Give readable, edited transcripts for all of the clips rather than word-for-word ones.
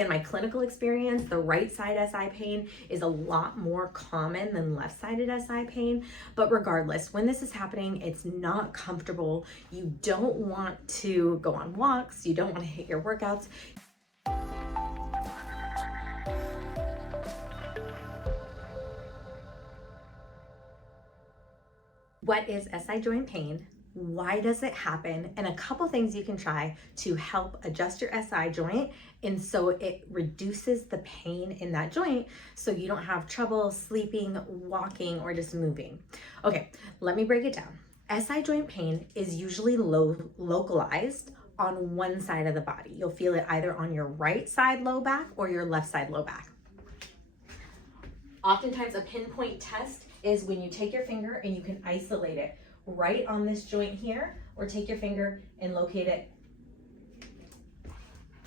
In my clinical experience, the right side SI pain is a lot more common than left-sided SI pain. But regardless, when this is happening, it's not comfortable. You don't want to go on walks. You don't want to hit your workouts. What is SI joint pain? Why does it happen? And a couple things you can try to help adjust your SI joint, and so it reduces the pain in that joint so you don't have trouble sleeping, walking, or just moving. Okay, let me break it down. SI joint pain is usually localized on one side of the body. You'll feel it either on your right side low back or your left side low back. Oftentimes a pinpoint test is when you take your finger and you can isolate it right on this joint here, or take your finger and locate it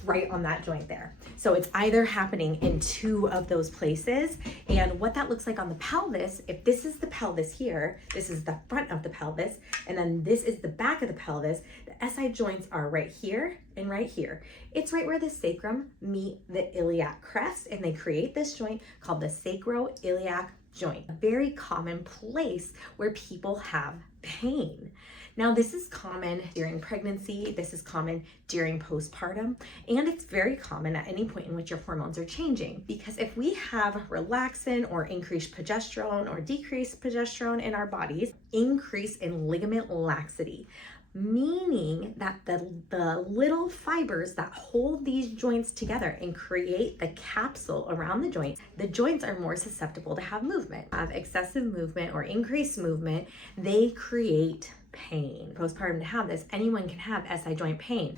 right on that joint there. So it's either happening in two of those places. And what that looks like on the pelvis, if this is the pelvis here, this is the front of the pelvis, and then this is the back of the pelvis, the SI joints are right here and right here. It's right where the sacrum meet the iliac crest, and they create this joint called the sacroiliac joint, a very common place where people have pain. Now, this is common during pregnancy, this is common during postpartum, and it's very common at any point in which your hormones are changing. Because if we have relaxin or increased progesterone or decreased progesterone in our bodies, increase in ligament laxity, meaning that the little fibers that hold these joints together and create the capsule around the joints are more susceptible to have movement. Have excessive movement or increased movement, they create pain. Postpartum, to have this, anyone can have SI joint pain.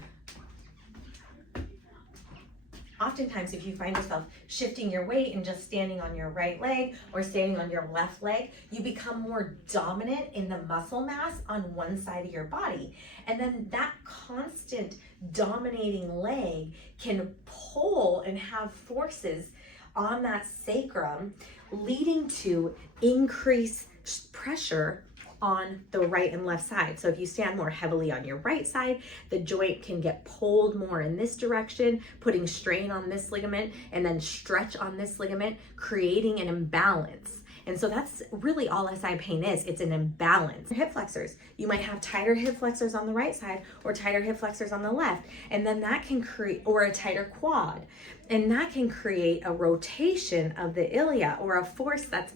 Oftentimes, if you find yourself shifting your weight and just standing on your right leg or standing on your left leg, you become more dominant in the muscle mass on one side of your body. And then that constant dominating leg can pull and have forces on that sacrum, leading to increased pressure on the right and left side. So if you stand more heavily on your right side, the joint can get pulled more in this direction, putting strain on this ligament, and then stretch on this ligament, creating an imbalance. And so that's really all SI pain is. It's an imbalance. Hip flexors. You might have tighter hip flexors on the right side or tighter hip flexors on the left. And then that can create, or a tighter quad. And that can create a rotation of the ilia, or a force that's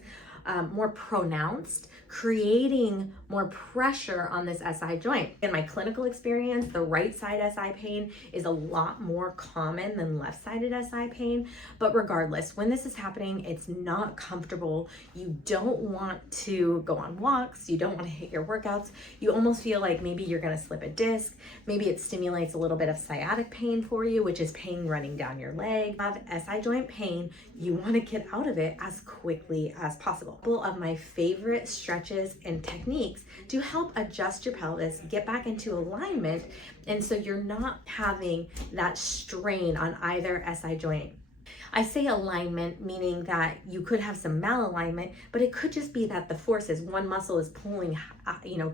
more pronounced, creating more pressure on this SI joint. In my clinical experience, the right side SI pain is a lot more common than left-sided SI pain. But regardless, when this is happening, it's not comfortable. You don't want to go on walks. You don't want to hit your workouts. You almost feel like maybe you're going to slip a disc. Maybe it stimulates a little bit of sciatic pain for you, which is pain running down your leg. Have SI joint pain, you want to get out of it as quickly as possible. A couple of my favorite stretches and techniques to help adjust your pelvis, get back into alignment, and so you're not having that strain on either SI joint. I say alignment, meaning that you could have some malalignment, but it could just be that the forces, one muscle is pulling,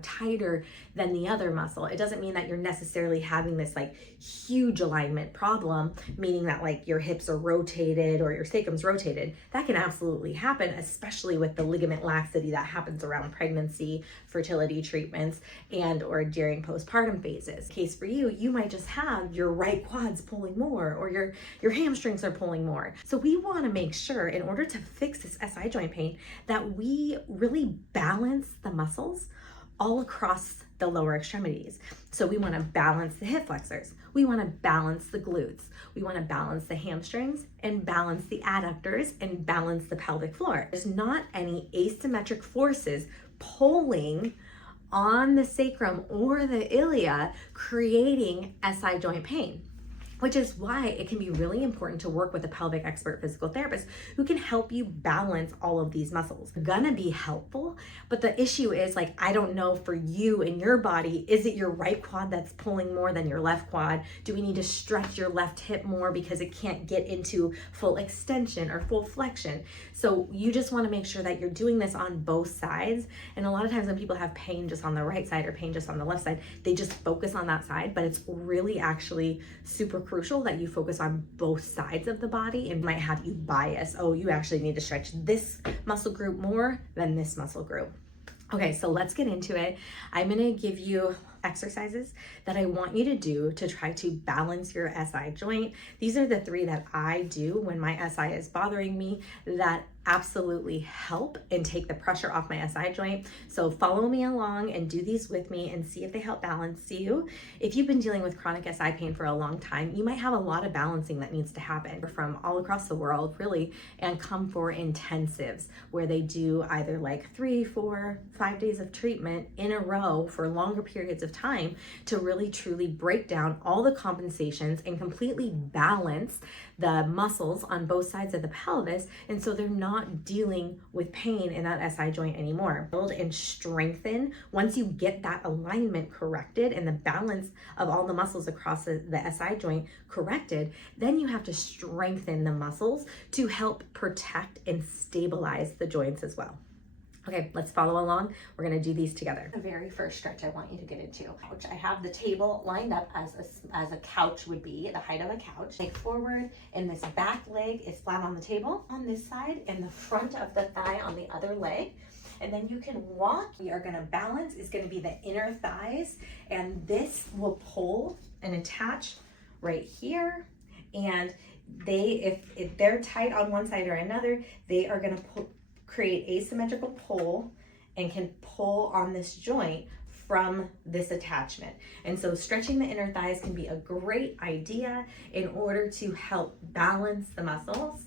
tighter than the other muscle. It doesn't mean that you're necessarily having this like huge alignment problem, meaning that like your hips are rotated or your sacrum's rotated. That can absolutely happen, especially with the ligament laxity that happens around pregnancy, fertility treatments, and or during postpartum phases. Case for you, you might just have your right quads pulling more, or your hamstrings are pulling more. So we want to make sure, in order to fix this SI joint pain, that we really balance the muscles all across the lower extremities. So we want to balance the hip flexors. We want to balance the glutes. We want to balance the hamstrings and balance the adductors and balance the pelvic floor. There's not any asymmetric forces pulling on the sacrum or the ilia, creating SI joint pain. Which is why it can be really important to work with a pelvic expert physical therapist who can help you balance all of these muscles. They're gonna be helpful, but the issue is, like, I don't know for you and your body, is it your right quad that's pulling more than your left quad? Do we need to stretch your left hip more because it can't get into full extension or full flexion? So you just wanna make sure that you're doing this on both sides. And a lot of times when people have pain just on the right side or pain just on the left side, they just focus on that side, but it's really actually super crucial that you focus on both sides of the body. It might have you bias, oh, you actually need to stretch this muscle group more than this muscle group. Okay, so let's get into it. I'm gonna give you exercises that I want you to do to try to balance your SI joint. These are the 3 that I do when my SI is bothering me that absolutely help and take the pressure off my SI joint. So follow me along and do these with me and see if they help balance you. If you've been dealing with chronic SI pain for a long time, you might have a lot of balancing that needs to happen from all across the world, really, and come for intensives where they do either like 3, 4, 5 days of treatment in a row for longer periods of time to really truly break down all the compensations and completely balance the muscles on both sides of the pelvis, and so they're not dealing with pain in that SI joint anymore. Build and strengthen. Once you get that alignment corrected and the balance of all the muscles across the SI joint corrected, then you have to strengthen the muscles to help protect and stabilize the joints as well. Okay, let's follow along. We're gonna do these together. The very first stretch I want you to get into, which I have the table lined up as a couch would be, the height of a couch. Leg forward, and this back leg is flat on the table on this side, and the front of the thigh on the other leg. And then you can walk. We are gonna balance, is gonna be the inner thighs, and this will pull and attach right here. And if they're tight on one side or another, they are gonna create asymmetrical pull and can pull on this joint from this attachment. And so stretching the inner thighs can be a great idea in order to help balance the muscles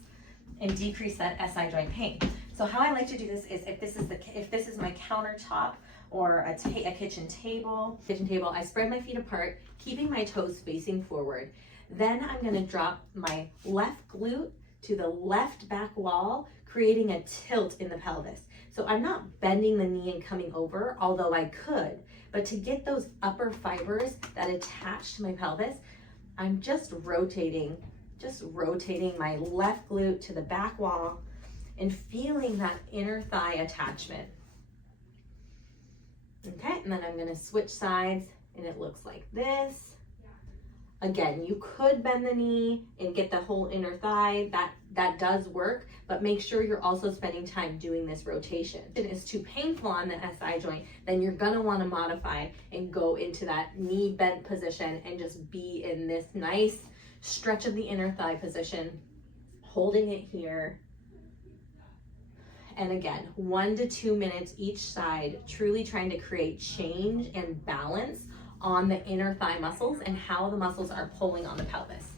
and decrease that SI joint pain. So how I like to do this is if this is my countertop or a kitchen table, I spread my feet apart, keeping my toes facing forward. Then I'm gonna drop my left glute to the left back wall, creating a tilt in the pelvis. So I'm not bending the knee and coming over, although I could, but to get those upper fibers that attach to my pelvis, I'm just rotating my left glute to the back wall and feeling that inner thigh attachment. Okay, and then I'm gonna switch sides and it looks like this. Again, you could bend the knee and get the whole inner thigh. That does work, but make sure you're also spending time doing this rotation. If it is too painful on the SI joint, then you're gonna wanna modify and go into that knee bent position and just be in this nice stretch of the inner thigh position, holding it here. And again, 1 to 2 minutes each side, truly trying to create change and balance on the inner thigh muscles and how the muscles are pulling on the pelvis.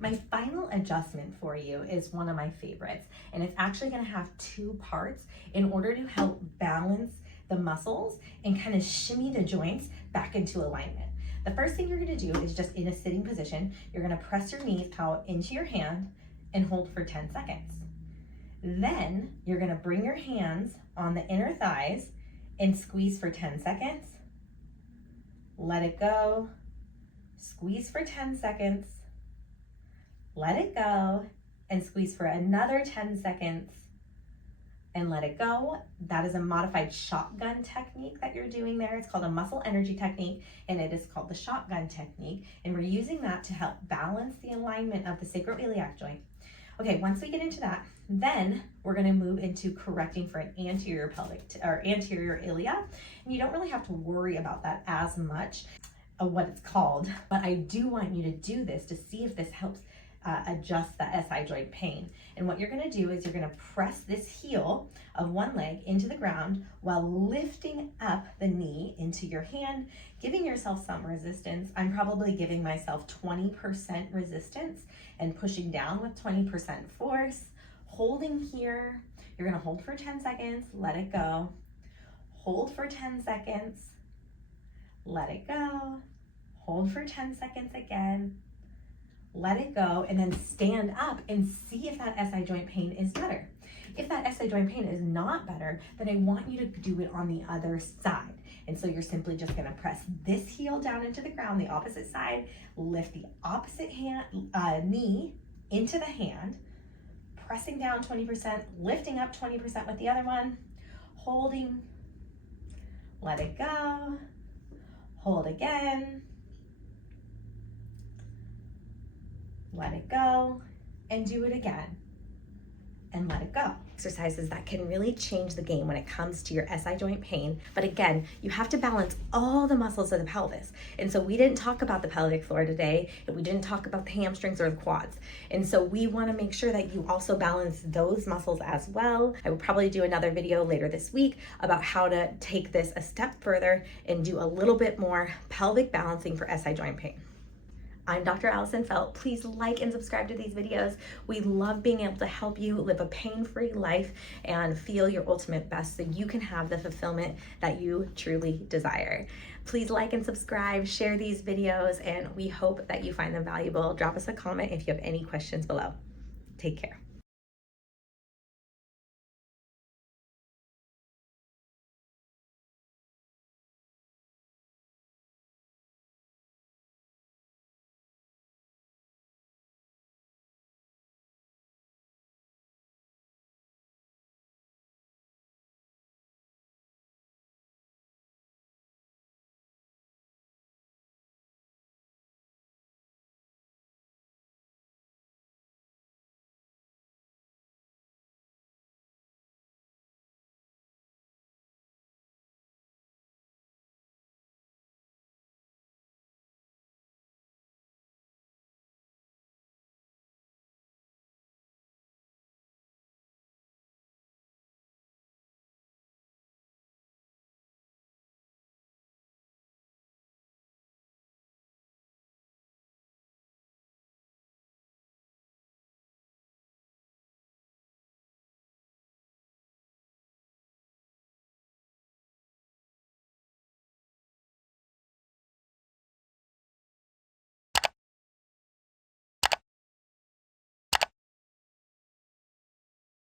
My final adjustment for you is one of my favorites, and it's actually gonna have 2 parts in order to help balance the muscles and kind of shimmy the joints back into alignment. The first thing you're gonna do is just in a sitting position, you're gonna press your knees out into your hand and hold for 10 seconds. Then you're gonna bring your hands on the inner thighs and squeeze for 10 seconds. Let it go, squeeze for 10 seconds, let it go, and squeeze for another 10 seconds, and let it go. That is a modified shotgun technique that you're doing there. It's called a muscle energy technique, and it is called the shotgun technique, and we're using that to help balance the alignment of the sacroiliac joint. Okay, once we get into that, then we're gonna move into correcting for an anterior pelvic or anterior ilia. And you don't really have to worry about that as much, what it's called, but I do want you to do this to see if this helps adjust the SI joint pain. And what you're gonna do is you're gonna press this heel of one leg into the ground while lifting up the knee into your hand, giving yourself some resistance. I'm probably giving myself 20% resistance and pushing down with 20% force. Holding here, you're gonna hold for 10 seconds, let it go. Hold for 10 seconds, let it go. Hold for 10 seconds again, let it go, and then stand up and see if that SI joint pain is better. If that SI joint pain is not better, then I want you to do it on the other side. And so you're simply just gonna press this heel down into the ground, the opposite side, lift the opposite knee into the hand, pressing down 20%, lifting up 20% with the other one, holding, let it go, hold again, let it go, and do it again, and let it go. Exercises that can really change the game when it comes to your SI joint pain. But again, you have to balance all the muscles of the pelvis. And so we didn't talk about the pelvic floor today, and we didn't talk about the hamstrings or the quads. And so we want to make sure that you also balance those muscles as well. I will probably do another video later this week about how to take this a step further and do a little bit more pelvic balancing for SI joint pain. I'm Dr. Allison Felt. Please like and subscribe to these videos. We love being able to help you live a pain-free life and feel your ultimate best so you can have the fulfillment that you truly desire. Please like and subscribe, share these videos, and we hope that you find them valuable. Drop us a comment if you have any questions below. Take care.